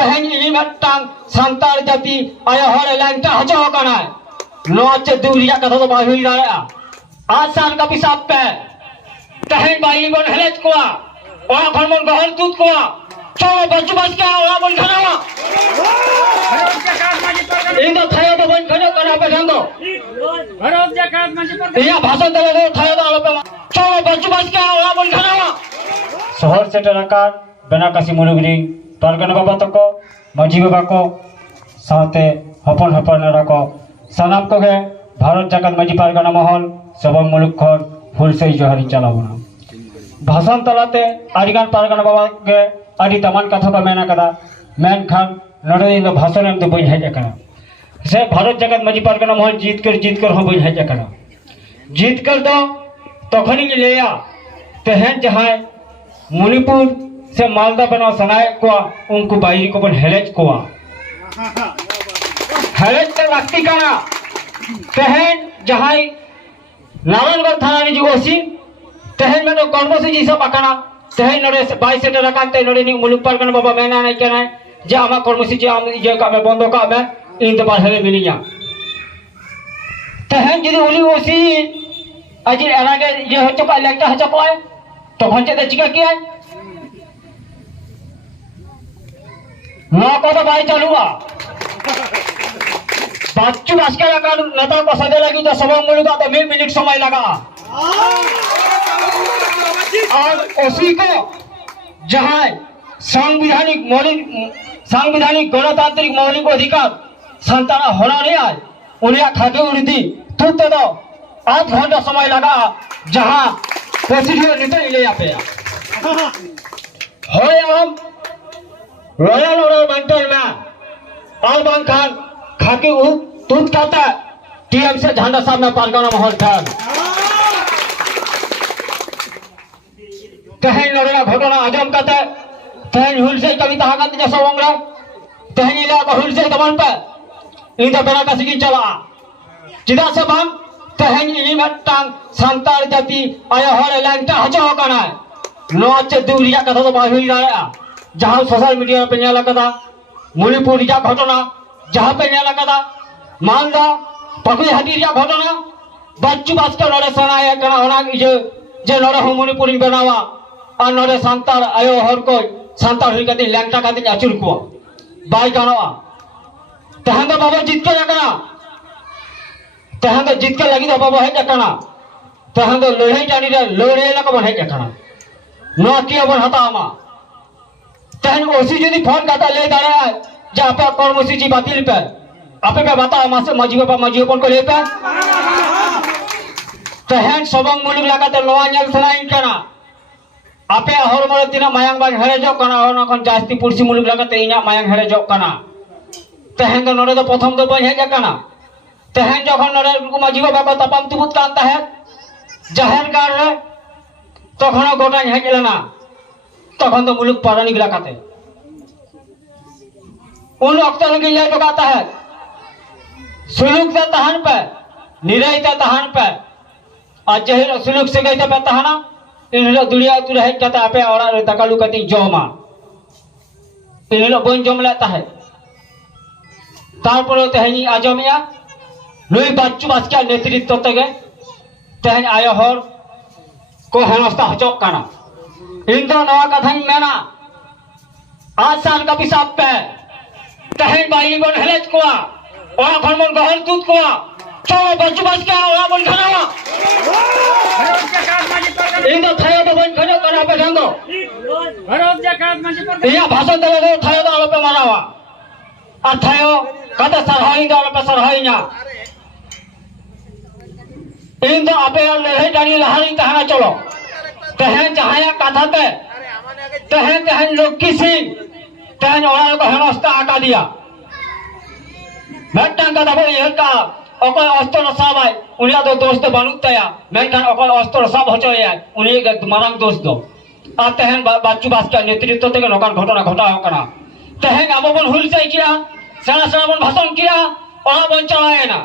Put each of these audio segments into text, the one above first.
तेहन इनी मट्टांग सांतार जाति आया हर लैंगटा हचो कना नोचे दूरिया कथा तो बाहुई दाया आसान का पिसाब पे तेहन बाई बन हेलेज कोआ ओया खनमन गहल दूध कोआ चलो बच्चू बच के ओया बन खनावा इंदो थायो तो बन खनो कना पे धंदो भरोस जकात मंच पर या भाषण दले दो थायो तो पे चलो बच्चू बच के ओया बन खनावा शहर से टराकार बेनाकासी मुलुगरी पारगना बाबा तको माजी बाबा को साथे हपन हपन रको सनाम को गे भारत जगत माजी पारगना महल सबंग मुलुक खन फुल से जोहारी चलावना भाषण तलाते आदिगान पारगना बाबा के आदि तमान कथा को मेना कदा मेन खान नडे इन भाषण एम तो बइन हेज कना से भारत जगत माजी पारगना महल जीत कर हो बइन हेज कना जीत कर दो तखनी लेया तेहन जहां मणिपुर से मालदा बनाव सनाए को उनको बाहरी को बन हेलेज को हेलेज तो लगती कना तेहन जहां नारायणगढ़ थाना नि जुगोसी तेहन में तो कर्मसी जी सब अकना तेहन नडे 22 सेटर रकाते नडे नि मुलुक पारगना बाबा मेना नहीं केना जे आमा कर्मसी जे आम जे का में बंदो का में इन तो बाहरे मिलिया तेहन जदी उली ओसी अजी एनागे जे हचो का लगता हचो को तो भंचे ते चिका किया ना को तो बाई चलुआ बच्चू बास्के लगा नेता को सदे लगी तो सबंग मुलुक का तो 1 मिनट समय लगा और उसी को जहां संवैधानिक गणतांत्रिक मौलिक अधिकार संतान होना नहीं आए उन्हें खाते उड़ी तुरंत तो 8 घंटा समय लगा जहां प्रेसिडेंट निकल ले पे हो हम रॉयल ऑर्नामेंटल में आलबान खान खाके उ तुरंत कहता टीएम से झंडा साहब में पारगना महल था तेहन नरेगा घटना आजम कहते तेहन हुल से कविता हागत जैसा वंगला तेहन इला का हुल से दमन पे इन तो बेना का सिकिन चला चिदा से बम तेहन इनी मट्टांग सांतार जाति आया हर लैंगटा हचो कना नोचे दूरिया कथा तो बाहुई दाया जहां सोशल मीडिया पे नेला कदा मणिपुर या घटना जहां पे नेला कदा मालदा पकड़ी हाटी या घटना बच्चू बास्कर नरे सनाया कना होना जे नरे हो मणिपुर बनावा और नरे सांतार आयो हर को सांतार हुई कदी लैंगटा कदी अचुर को बाई गानवा तेहन तो बाबा जीत के जाकना तेहन तो जीत के लगी तो बाबा है जाकना तेहन तो लड़ाई जानी रे लड़ाई लगा बन है जाकना न किया बन हता आमा तेहन ओसी जदी फोन करता ले दाड़ा जे आपे कर्मसी जी बातिल पे आपे पे बता मासे माजी बाबा माजी अपन को ले पे तेहन सबंग मुलुक लगाते लोआ नेल सनाइन कना आपे हर मरे तिना मायांग बाग हेरे जो कना होना कोन जास्ती पुरसी मुलुक लगाते इना मायांग हेरे जो कना तेहन तो नरे तो प्रथम तो बन हे कना तेहन जखन नरे को माजी बाबा को तपाम तुबुत कांता है जाहिर गार रे तखन गोटा हे गेलना तखन तो मुलुक पारानी लगाते उन अक्तर के लिए लगाता है सुलूक से तहन पे निरहिता तहन पे आज जहिर सुलूक से गई पे तहना इन लोग दुनिया तू रह जाता पे और तकालू कती जोमा इन लोग बन जम लेता है तारपर तेहनी आजमिया नुई बच्चू बास्किया नेतृत्व तगे तेहन आयो हर को हेनस्ता हचक काना इंद्र नवा कथा मेना आसान का पिसाब पे तेहन बाई बन हेलेज कोआ ओया खनमन गहल दूध कोआ चलो बच्चू बच के ओया बन खनावा भरोस जकात मंच पर इंदो थायो तो बन खनो कना पे धंदो भरोस जकात मंच पर या भाषण दले दो थायो तो पे मारावा और थायो कदा सरहाई दो पे सरहाई ना इंदो आपे ले जानी लहानी कहना चलो तेहन जहाया कथा ते तेहन लोग किसी तेहन ओया को हेनस्ता आका दिया मेटन का दबो ये का ओको अस्त्र सब है उनिया दो दोस्त बानुतया मेनखान ओको अस्त्र सब होचो है उनी के मारांग दोस्त दो आ तेहन बच्चू बास का नेतृत्व ते नोकान घटना घटा होकना तेहन आबोबन हुल से किया सेना सेनाबन भाषण किया ओहा बन चलाए ना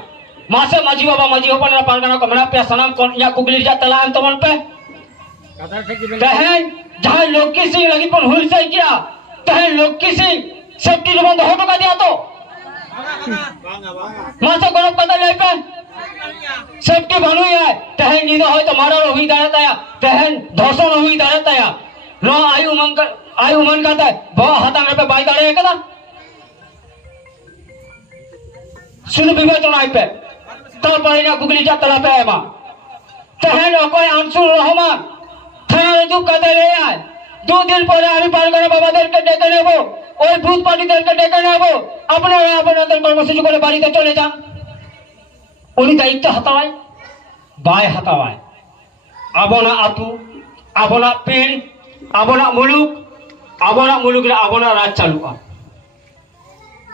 मासे माजी बाबा माजी होपन पारगना को मना पे सनम कोन या कुगली जा तलान तमन पे तेहन जहां लोग किसी लगी पर हुल से किया तेहन लोग किसी सेफ्टी ᱨᱮᱵᱚᱱ ᱫᱚᱦᱚ ᱦᱚᱴᱚ ᱠᱟᱫᱮᱭᱟ ᱛᱚ ᱢᱟᱥᱮ ᱜᱚᱨᱚᱵ ᱠᱟᱛᱮ ᱞᱟᱹᱭ ᱯᱮ सेफ्टी बानुया तेहन निदा होय तो मारा हुई दाड़ाताया तेहन धर्षण हुई दाड़ाताया नो आयु मन काते बा हातांग पे बाय दाड़े कदा सुन विवेचना पे तार परिना गुगली जा तला पे एमा तेहन अकोय आंसुर रहमान थाना रे दुख काते ले आय 2 दिन परे आमी पालगना बाबा देर के डेके नेबो ओई भूत पार्टी देर के डेके नेबो अपने अंदर कर्मसूची करे बाड़ीते चले जान उनी दायित्व हतावाय बाय हतावाय आबोना आतु आबोना पीड़ आबोना मुलुक रे आबोना राज चालुआ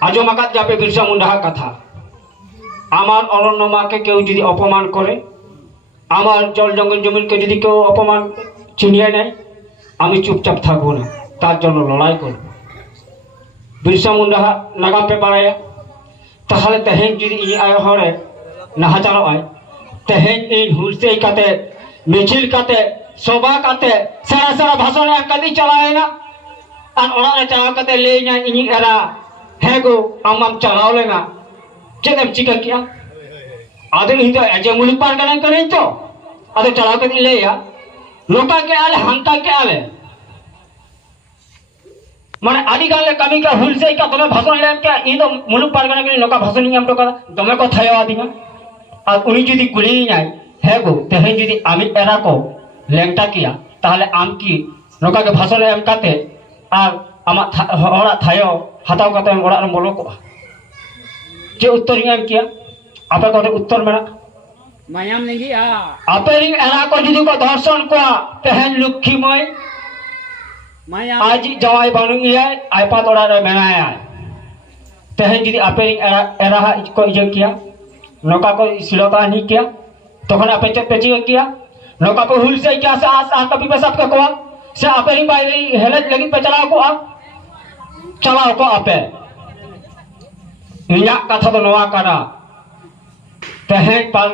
आजो माकात जापे बिरसा मुंडा कथा आमार अरण्य माके केउ जदि अपमान करे आमार जल जंगल जमीन के जदि केउ अपमान चिनिये नेय आमी चुपचाप थाकबो ना तार जन्य लड़ाई करब बिरसा मुंडा नागाम पे बाड़ाया ताहले तेहेन जदि इ आय हरे नाहाचारो आय तेहेन इन हुलसे काते मिছিল काते सभा काते सारा सारा भाषण एम काते चलाएना और ओड़ा रे चला काते लेना इनी एरा हे गो आम चलाव लेना चेदम चिका किया आदे इन तो एजे मुलुक पार करन करे तो आदे चलाव काते लेया लोका के आले हंता के आले माने आदि गाले कमी का हुलसे का तने भाषण लेम के इन तो मुलुक पार करन के लोका भाषण नियम तो करा दमे को थायवा दिना और उनी जदि कुली जाय हे गो तेहेन जदि आमी एरा को लेंटा किया ताहले आम की नोका के भाषण एम काते और आमा होड़ा थायो हताव काते ओड़ा रे बोलो को जे उत्तर एम किया आपे को उत्तर मेरा मायाम नहीं आ आपे री एरा को जदि को दर्शन को तेहेन लक्ष्मीमय माया आज जवाई बानु ये आइपा तोड़ा रे मेनाया तेहेन जदि आपे री एरा को इजे किया नौका को सिलता नहीं किया तखन आपे पेची किया नौका को हुल से क्या से आस आ कभी पे सब को से आपे री बाई हेलत लगी पे चलाओ को आपे इया कथा तो नवा करा तेहेन पर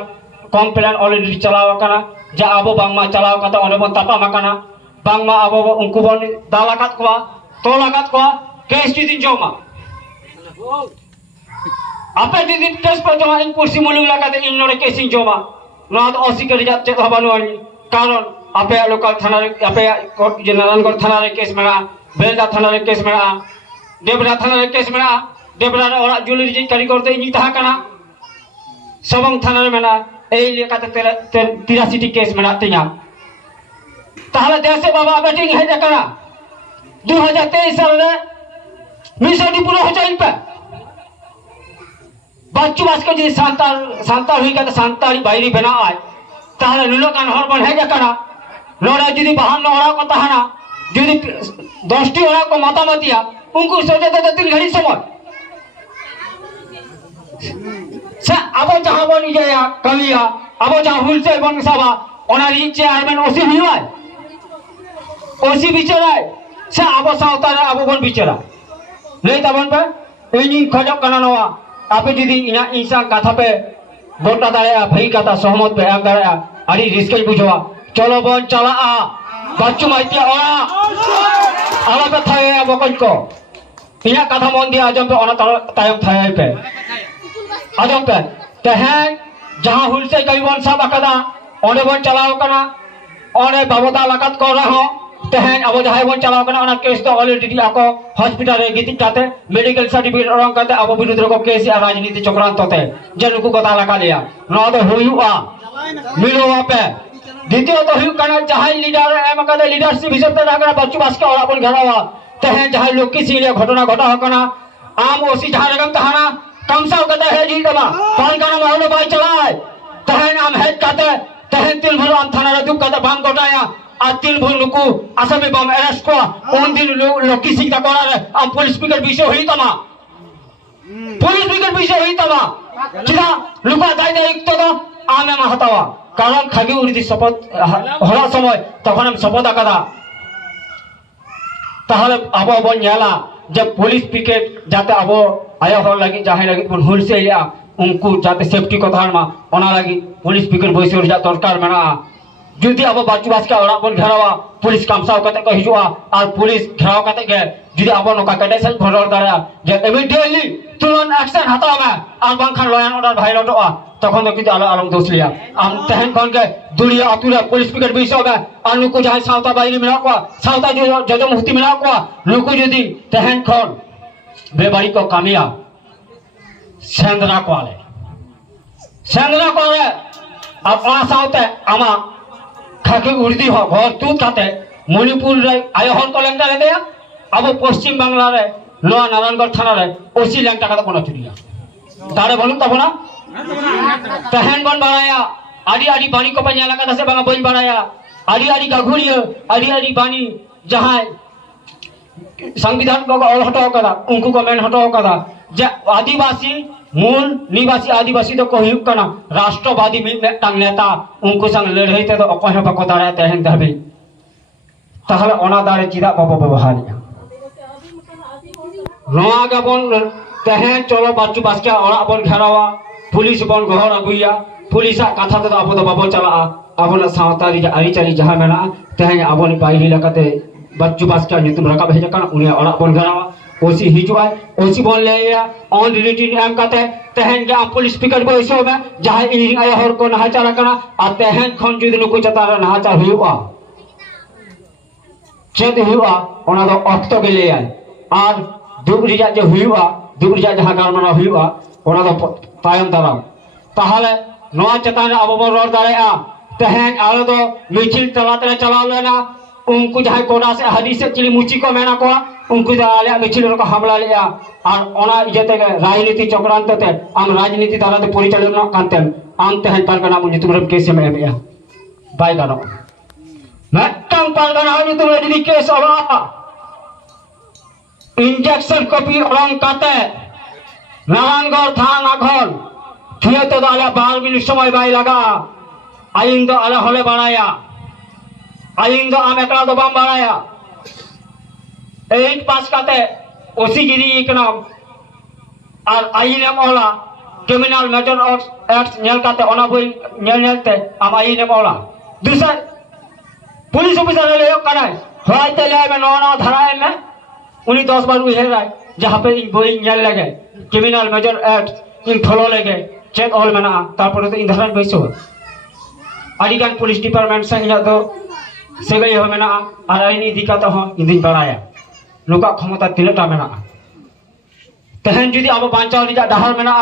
कॉम्प्लेन ऑलरेडी चलाओ कना जा आबो बांगमा चलाओ कता ओने बन तापा मकाना बांगमा आबो उनको बन दालाकात को तो लगात को केस दिन जमा आपे दिन केस पर जमा इन कुर्सी मुलुक लगाते इन नोरे केसिंग जमा ना तो अस्वीकार जात चेक हबानो आनी कारण आपे लोकल थाना रे आपे जे नारायणगढ़ थाना रे केस मेरा बेलदा थाना रे केस मेरा देबरा थाना रे केस मेरा देबरा रे ओरा जुली जे कारीगर ते नी तहा कना सबंग थाना रे मेना एई लेकाते 83 टी केस मेना तिया ताहले देशे बाबा बेटिंग हे कना 2023 साल रे मिशन पूरा हो जाइन पे बच्चू बास के जी सांताल हुई का सांताली बायरी बना आय ताहले नुलो कान हर बन हे जकना लोड़ा जदी बहान ओड़ा को तहाना जदी 10टी ओड़ा को मतामतिया उनको सोचे तो 3 घड़ी समय से अब जहां बन गया कलिया अब जहां हुल से बन सभा ओना री चेयरमैन ओसी हुआय ओसी बिचारा से अब सावता अब बन बिचारा नहीं तबन पे इनी खजक कना नवा आपे जदि इना इंसान कथा पे गोटा दाड़े भाई कथा सहमत पे एम दाड़े अड़ी रिस्क बुझवा चलो बन चला बच्चू माइतिया ओरा आला पे थाए बकन को इना कथा मन दिया आजम पे ओना तायम थाए पे आजम पे तेहन जहां हुल से कई बन सब अकदा ओने बन चलाओ कना ओने बाबोदा लागत को रहो तेहन अब जहां बन चलाओ कना ओना केस तो ऑलरेडी आको हॉस्पिटल रे गिति जाते मेडिकल सर्टिफिकेट रंग करते अब विरुद्ध को केस या राजनीति चक्रांत होते जनुको कथा लगा लिया न तो हुआ मिलो पे द्वितीय तो हुई कना जहां लीडर एम कदे लीडरशिप हिसाब से लागना बच्चू बास के और अपन घरवा तेहन जहां लोग की सीले घटना घटा हकना आम ओसी जहां रकम कहाना कमसा कदे है जी दमा पान कना माहौल बाई चलाए तेहन आम हेड काते तेहन तिल भर आम थाना रे दुख कदे बाम गोटाया आ 3 भर लुकु आसामी बाम अरेस्ट को ओन दिन लोग की सीता कोरा रे आम पुलिस स्पीकर विषय हुई तमा पुलिस स्पीकर विषय हुई तमा चिदा लुका दाई दे एक तो आमे मा हतावा कारण खागी उड़ी शपथ होला समय तखन हम शपथ आकादा ताहले अब बन नेला जब पुलिस पिकेट जाते अब आया हो लगी जाहे लगी बन हुल से उनको जाते सेफ्टी को धारमा ओना लगी पुलिस पिकेट बइसे जा दरकार मेना जुदी अब बाचू बास के ओरा बन घेरावा पुलिस कामसाव कते को हिजुआ और पुलिस घेराव कते के जुदी अब नोका कटे से भरर दारा जे इमीडिएटली तुरंत एक्शन हताव में और बांखान लयन ऑर्डर भाईलटआ तखन तो किन्तु आलम दोष लिया आम तहन खन के दुलिया अतुरा पुलिस पिकेट बिसो में और नुकु जहां सावता बाइरी मिला को सावता जो जजम मुक्ति मिला को नुकु जुदी तहन खन बेबारी को कामिया सेंद्रा को अब ओना सावते आमा खाकी उर्दी हो घर तूत खाते मणिपुर रे आयो हर को लेंदा ले अब पश्चिम बांग्ला रे लोआ नारायणगढ़ थाना रे ओसी लेंटा का कोना चुरिया तारे बोलू तब ना तहन बन बनाया आदि आदि बानी को पन्या लगा से बांगा बन बनाया आदि आदि गाघुरिया आदि आदि बानी जहां संविधान को और हटाओ कदा उनको को मेन हटाओ कदा जे आदिवासी मूल निवासी आदिवासी तो को हुक कना राष्ट्रवादी मिटटांग नेता उनको संग लड़ाई ते तो अकोय बको दाड़ा तहन दबे ताहले ओना दाड़े चिदा बाबा व्यवहारिया नोआ के बन तहन चलो बाचू बास के ओरा बन घेरावा पुलिस बन घर अगुया पुलिस कथा तो अब तो बाबो चला अब सावतारी आरी चली जहां मेना तहन अब बाइरी लकते बाचू बास के नितुम रका भेज कना उनी ओरा बन घेरावा ओसी हिजुआ ओसी बोल ले ऑन रिलेटेड एम कहते तहन के पुलिस पिकेट बइसो में जहां इन आया हर को नहाचार कना आ तहन खन जुदी नुको चतार नहाचार हुआ चेत हुआ ओना दो अक्त के ले और दुब रिजा जे हुआ दुब रिजा जहां गारमना हुआ ओना दो तायम दाराम ताहले नोआ चतान अब बो रोड दाड़ेआ तहन आलो दो मिचिल चलाते चला लेना उनको जहां कोडा से हदीस से चिली मुची को मेना को उनको आले मिचिल को हमला लिया और ओना इजेते राजनीति चक्रांत ते आम राजनीति द्वारा ते परिचालना कांते आम तहन परगना मुनि तुमरम केस में एमिया बाय गानो मट्टम परगना नि तुम यदि केस होला इंजेक्शन कॉपी रंग काते नारायणगढ़ थाना घर थिए तो आले 12 मिनट समय बाय लगा आइन दो आले होले बनाया आइन दो आम एकला दो बम बनाया 8 पास काते ओसी गिरी एक नाम और आइन एम होला क्रिमिनल मैटर एक्ट नेल काते ओना बोई नेल नेलते आम आइन एम होला दूसरा पुलिस ऑफिसर ले कना होइते ले में नोना धराए में उनी 10 बार उहे राय जहां पे बोई नेल लगे criminal matter act in follow लगे चेक ऑल मेना तारपर तो इन धरन बैसो आदिगान पुलिस डिपार्टमेंट से इन दो सेगई हो मेना और आईनी दिक्कत हो इंदिन बड़ाया नुका क्षमता तिलटा मेना तहन जुदी अब बांचाव रिजा डहार मेना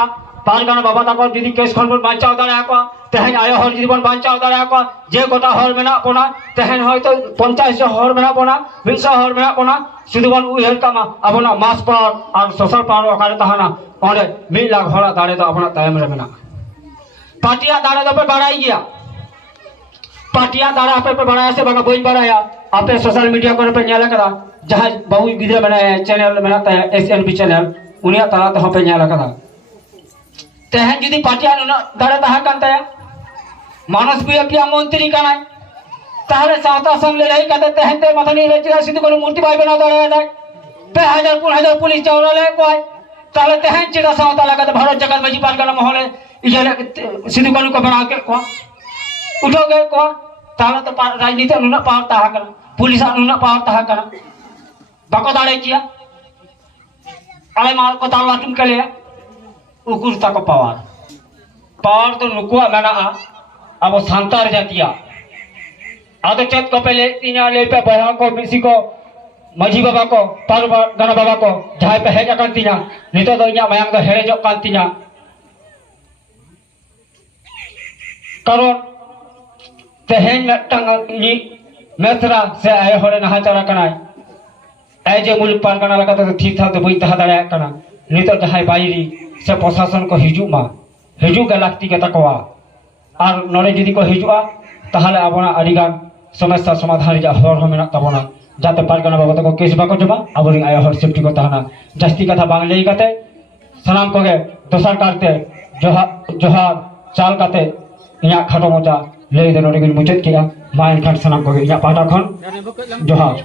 पारगाना बाबा ताको जुदी केस खन बन बांचाव दाड़ा को तहन आयो हर जुदी बन बांचाव दाड़ा को जे गोटा हर मेना पोना तहन होयतो 50 हर मेना पोना 20 हर मेना पोना सुदु बन उहेर कामा अबना मास पार और सोशल पार ओकारे तहाना ओरे 1 लाख हरा दाड़े तो अपना टाइम रे मेना पाटिया दाड़े तो पे बढ़ाई गया पाटिया दाड़ा पे बढ़ाया से बगा बोई बढ़ाया आपे सोशल मीडिया पर पे नेला करा जहां बहु गिदरे बनाया चैनल बनाता है एसएनबी चैनल उनिया ताला तो पे नेला करा तहन जुदी पाटिया दाड़ा तहा कांता मानस बिया मंत्री काना ताहले सावता संग ले रही कहते तहन ते मथनी रे सिद्धू को मूर्ति भाई बना दाड़ा दे पे हजार पुलिस चौरा ले कोई ताहले तहन चिड़ा सावता लगा भारत जगत में जी पार करना मोहले इजले सिद्धू को बना के को उठोगे को ताला तो राजनीति अनुना पावर तहा कर पुलिस अनुना पावर तहा कर बाको दाड़े किया अरे मार को ताला तुम के ले उकुरता को पावर तो नुकुआ मेना अब सांतार जातिया आदे चेत को पहले तीना ले पे बहा को बिसी को मजी बाबा को पार गना बाबा को जहां पे हेजा कांतिया नितो तो इया मयांग तो हेरे जो कांतिया कारण तहन टंगनी मेसरा से आए होरे नहाचारा कनाय एजे मुल्क पार कना लगा तो ठीक था तो बई तहा दाड़ा कना नितो जहां बाइरी से प्रशासन को हिजू मा हिजू के लागती के तकवा और नरे जदि को हिजुआ ताहले आबना अडिगान समस्या समाधान जा हर हो मेना तबना जाते पारगना बाबा को केस बाको जमा आबरी आया हर सेफ्टी को तहना जस्ती कथा बांग लेई कते सलाम कोगे दोसर करते जोहार चाल कते इया खाटो मोचा ले दे नोडिगिन मुचत किया माइन खान सलाम कोगे इया पाटा खन जोहार